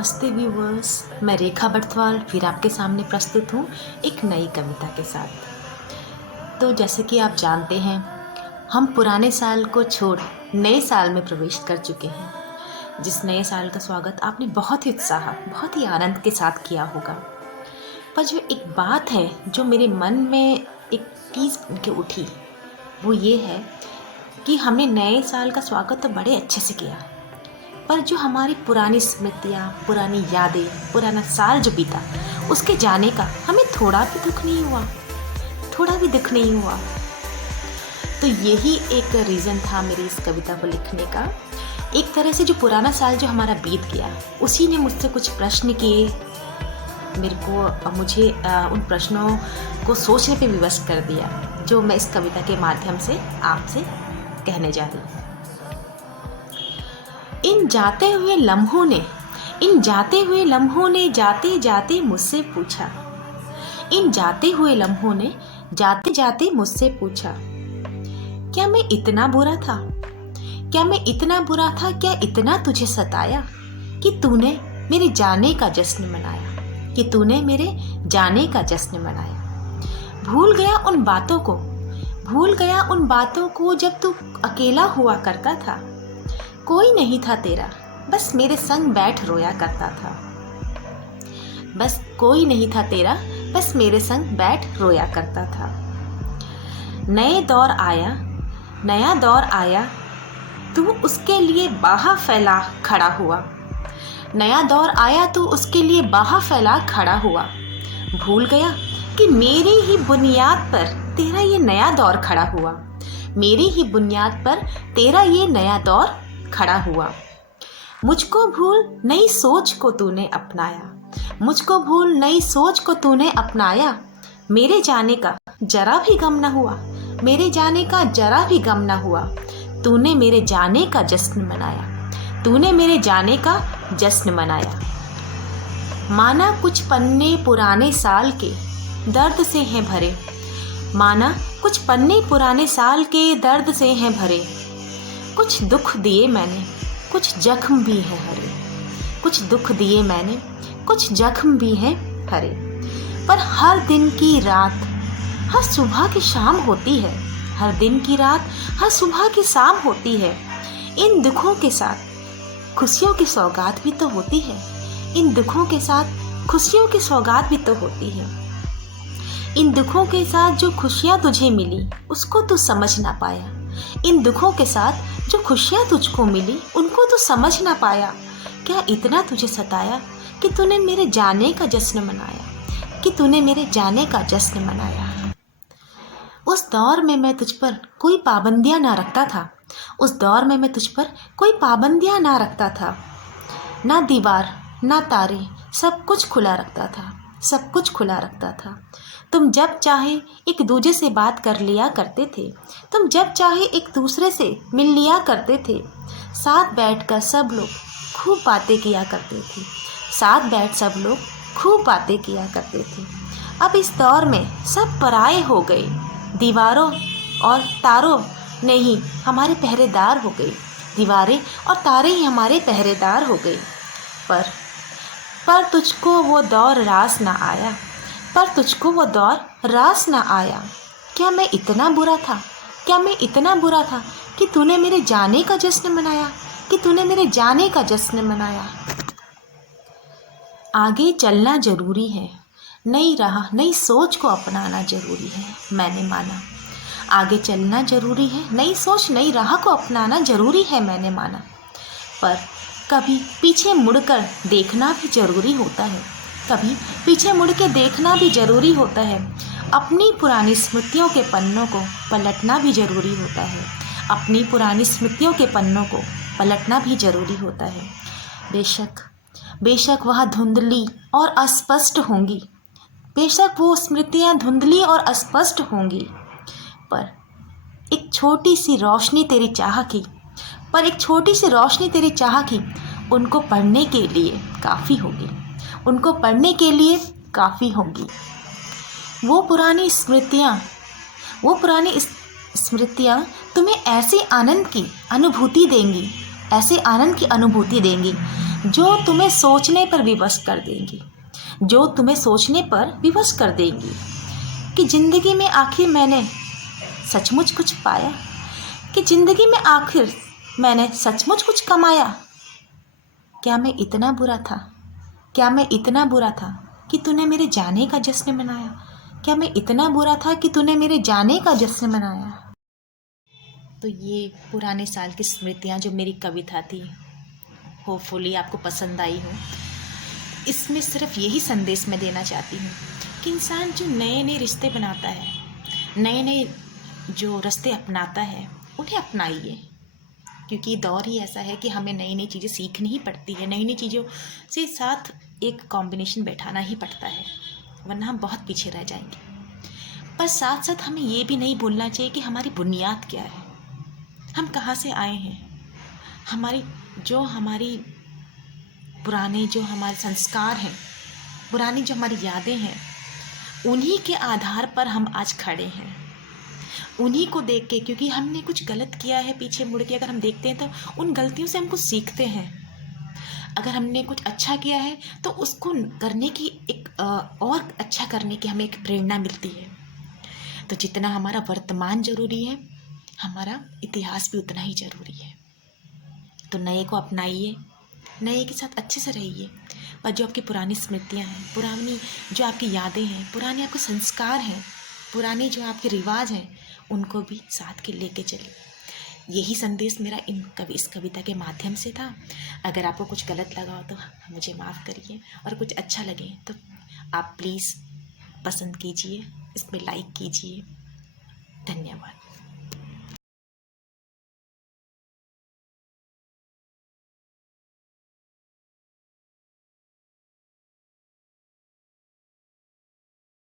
नमस्ते व्यूवर्स, मैं रेखा बटवाल फिर आपके सामने प्रस्तुत हूँ एक नई कविता के साथ। तो जैसे कि आप जानते हैं, हम पुराने साल को छोड़ नए साल में प्रवेश कर चुके हैं। जिस नए साल का स्वागत आपने बहुत ही उत्साह, बहुत ही आनंद के साथ किया होगा। पर जो एक बात है जो मेरे मन में एक चीज़ के उठी, वो ये है कि हमने नए साल का स्वागत तो बड़े अच्छे से किया, पर जो हमारी पुरानी स्मृतियाँ, पुरानी यादें, पुराना साल जो बीता, उसके जाने का हमें थोड़ा भी दुख नहीं हुआ, थोड़ा भी दुख नहीं हुआ। तो यही एक रीज़न था मेरी इस कविता को लिखने का। एक तरह से जो पुराना साल जो हमारा बीत गया, उसी ने मुझसे कुछ प्रश्न किए, मुझे उन प्रश्नों को सोचने पे विवश कर दिया, जो मैं इस कविता के माध्यम से आपसे कहने जा रही हूँ। इन जाते हुए लम्हों ने जाते जाते मुझसे पूछा। इन जाते हुए लम्हों ने जाते जाते मुझसे पूछा, क्या मैं इतना बुरा था? क्या मैं इतना बुरा था? क्या इतना तुझे सताया कि तूने मेरे जाने का जश्न मनाया, कि तूने मेरे जाने का जश्न मनाया। भूल गया उन बातों को जब तू अकेला हुआ करता था। कोई नहीं था तेरा, बस मेरे संग बैठ रोया करता था। बस कोई नहीं था तेरा, बस मेरे संग बैठ रोया करता था। नया दौर आया, तू उसके लिए बाहा फैला खड़ा हुआ। नया दौर आया, तू उसके लिए बाहा फैला खड़ा हुआ। भूल गया कि मेरी ही बुनियाद पर तेरा ये नया दौर खड़ा हुआ। मेरी ही बुनियाद पर तेरा ये नया दौर खड़ा हुआ। मुझको भूल नई सोच को तूने अपनाया। मुझको भूल नई सोच को तूने अपनाया। मेरे जाने का जरा भी गम न हुआ। मेरे जाने का जरा भी गम न हुआ। तूने मेरे जाने का जश्न मनाया। तूने मेरे जाने का जश्न मनाया। माना कुछ पन्ने पुराने साल के दर्द से हैं भरे। माना कुछ पन्ने पुराने साल के दर्द से हैं भरे। कुछ दुख दिए मैंने, कुछ जख्म भी है हरे। कुछ दुख दिए मैंने, कुछ जख्म भी हैं हरे। पर हर दिन की रात हर सुबह की शाम होती है। हर दिन की रात हर सुबह की शाम होती है। इन दुखों के साथ खुशियों की सौगात भी तो होती है। इन दुखों के साथ खुशियों की सौगात भी तो होती है। इन दुखों के साथ जो खुशियाँ तुझे मिली, उसको तू समझ ना पाया। इन दुखों के साथ जो खुशियाँ तुझको मिली, उनको तू समझ ना पाया। क्या इतना तुझे सताया कि तूने मेरे जाने का जश्न मनाया, कि तूने मेरे जाने का जश्न मनाया। उस दौर में मैं तुझ पर कोई पाबंदियाँ ना रखता था। उस दौर में मैं तुझ पर कोई पाबंदियाँ ना रखता था। ना दीवार ना तारे, सब कुछ खुला रखता था। सब कुछ खुला रखता था। तुम जब चाहे एक दूसरे से बात कर लिया करते थे। तुम जब चाहे एक दूसरे से मिल लिया करते थे। साथ बैठकर सब लोग खूब बातें किया करते थे। साथ बैठ सब लोग खूब बातें किया करते थे। अब इस दौर में सब पराये हो गए। दीवारों और तारों ने ही हमारे पहरेदार हो गए। दीवारें और तारे ही हमारे पहरेदार हो गए। पर तुझको वो दौर रास ना आया। पर तुझको वो दौर रास ना आया। क्या मैं इतना बुरा था? क्या मैं इतना बुरा था कि तूने मेरे जाने का जश्न मनाया, कि तूने मेरे जाने का जश्न मनाया। आगे चलना जरूरी है, नई राह नई सोच को अपनाना जरूरी है, मैंने माना। आगे चलना जरूरी है, नई सोच नई राह को अपनाना जरूरी है, मैंने माना। पर कभी पीछे मुड़कर देखना भी जरूरी होता है। कभी पीछे मुड़ के देखना भी जरूरी होता है। अपनी पुरानी स्मृतियों के पन्नों को पलटना भी जरूरी होता है। अपनी पुरानी स्मृतियों के पन्नों को पलटना भी जरूरी होता है। बेशक वह धुंधली और अस्पष्ट होंगी। बेशक वो स्मृतियाँ धुंधली और अस्पष्ट होंगी, पर एक छोटी सी रोशनी तेरी चाह की उनको पढ़ने के लिए काफ़ी होगी। उनको पढ़ने के लिए काफ़ी होगी। वो पुरानी स्मृतियाँ तुम्हें ऐसे आनंद की अनुभूति देंगी जो तुम्हें सोचने पर विवश कर देंगी, जो तुम्हें सोचने पर विवश कर देंगी कि ज़िंदगी में आखिर मैंने सचमुच कुछ पाया, कि ज़िंदगी में आखिर मैंने सचमुच कुछ कमाया। क्या मैं इतना बुरा था, क्या मैं इतना बुरा था कि तूने मेरे जाने का जश्न मनाया, क्या मैं इतना बुरा था कि तूने मेरे जाने का जश्न मनाया। तो ये पुराने साल की स्मृतियाँ जो मेरी कविता थी, होपफुली आपको पसंद आई हो। इसमें सिर्फ यही संदेश मैं देना चाहती हूँ कि इंसान जो नए नए रिश्ते बनाता है, नए नए जो रास्ते अपनाता है, उन्हें अपनाइए, क्योंकि दौर ही ऐसा है कि हमें नई नई चीज़ें सीखनी ही पड़ती है, नई नई चीज़ों से साथ एक कॉम्बिनेशन बैठाना ही पड़ता है, वरना हम बहुत पीछे रह जाएंगे। पर साथ साथ हमें ये भी नहीं भूलना चाहिए कि हमारी बुनियाद क्या है, हम कहाँ से आए हैं, हमारी पुराने जो हमारे संस्कार हैं, पुरानी जो हमारी यादें हैं, उन्हीं के आधार पर हम आज खड़े हैं, उन्हीं को देख के। क्योंकि हमने कुछ गलत किया है, पीछे मुड़ के अगर हम देखते हैं तो उन गलतियों से हम कुछ सीखते हैं। अगर हमने कुछ अच्छा किया है तो उसको करने की और अच्छा करने की हमें एक प्रेरणा मिलती है। तो जितना हमारा वर्तमान ज़रूरी है, हमारा इतिहास भी उतना ही ज़रूरी है। तो नए को अपनाइए, नए के साथ अच्छे से रहिए, पर जो आपकी पुरानी स्मृतियाँ हैं, पुरानी जो आपकी यादें हैं, पुराने आपके संस्कार हैं, पुराने जो आपके रिवाज हैं, उनको भी साथ के लेके चलिए। यही संदेश मेरा इस कविता के माध्यम से था। अगर आपको कुछ गलत लगा हो तो मुझे माफ़ करिए, और कुछ अच्छा लगे तो आप प्लीज़ पसंद कीजिए, इसमें लाइक कीजिए। धन्यवाद।